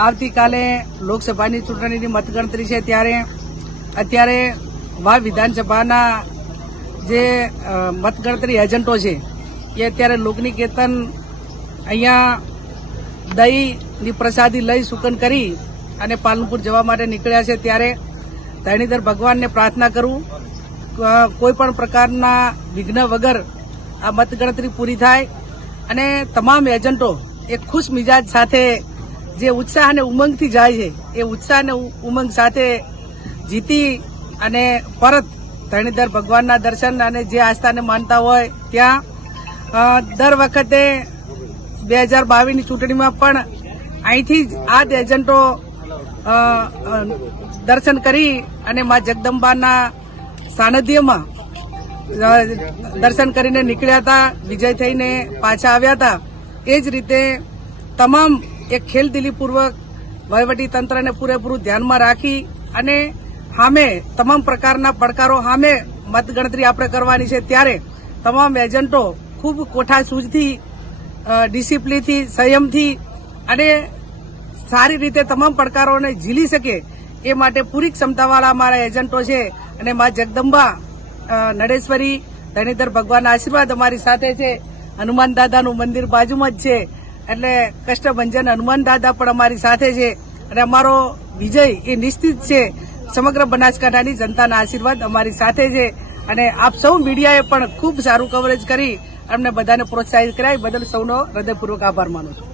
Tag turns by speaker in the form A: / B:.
A: આવતીકાલે લોકસભાની ચૂંટણીની મતગણતરી છે ત્યારે અત્યારે વા વિધાનસભાના જે મતગણતરી એજન્ટો છે, એ અત્યારે લોકનિકેતન અહીંયા દહીંની પ્રસાદી લઈ સુકન કરી અને પાલનપુર જવા માટે નીકળ્યા છે ત્યારે ધરણીધર ભગવાનને પ્રાર્થના કરું કોઈપણ કોઈ પણ પ્રકારના વિઘ્ન વગર આ મતગણતરી પૂરી થાય અને તમામ એજન્ટો એ ખુશ મિજાજ સાથે જે ઉત્સાહ અને ઉમંગથી જાય છે, એ ઉત્સાહ અને ઉમંગ સાથે જીતી અને પરત ધણીધર ભગવાનના દર્શન અને જે આસ્થાને માનતા હોય ત્યાં દર વખતે બે હજાર બાવીસની ચૂંટણીમાં પણ અહીંથી જ આ જ એજન્ટો દર્શન કરી અને મા જગદંબાના સાનિધ્યમાં દર્શન કરીને નીકળ્યા હતા, વિજય થઈને પાછા આવ્યા હતા. એ જ રીતે તમામ એક ખેલદિલીપૂર્વક વહીવટી તંત્રને પૂરેપૂરું ધ્યાનમાં રાખી અને સામે તમામ પ્રકારના પડકારો સામે મતગણતરી આપણે કરવાની છે. ત્યારે તમામ એજન્ટો ખૂબ કોઠા સૂઝથી ડિસિપ્લિનથી, સંયમથી અને સારી રીતે તમામ પડકારોને ઝીલી શકે એ માટે પૂરી ક્ષમતાવાળા અમારા એજન્ટો છે અને મા જગદંબા નડેશ્વરી, ધણીધર ભગવાનના આશીર્વાદ અમારી સાથે છે. હનુમાન દાદાનું મંદિર બાજુમાં જ છે. એટલે કષ્ટભંજન હનુમાન દાદા પણ અમારી સાથે છે. અને અમારો વિજય એ નિશ્ચિત છે. સમગ્ર બનાસકાંઠાની જનતાના આશીર્વાદ અમારી સાથે છે. અને આપ સૌ મીડિયાએ પણ ખૂબ સારું કવરેજ કરી અમને બધાને પ્રોત્સાહિત કર્યા. બદલ સૌનો હૃદયપૂર્વક આભાર માનું છું.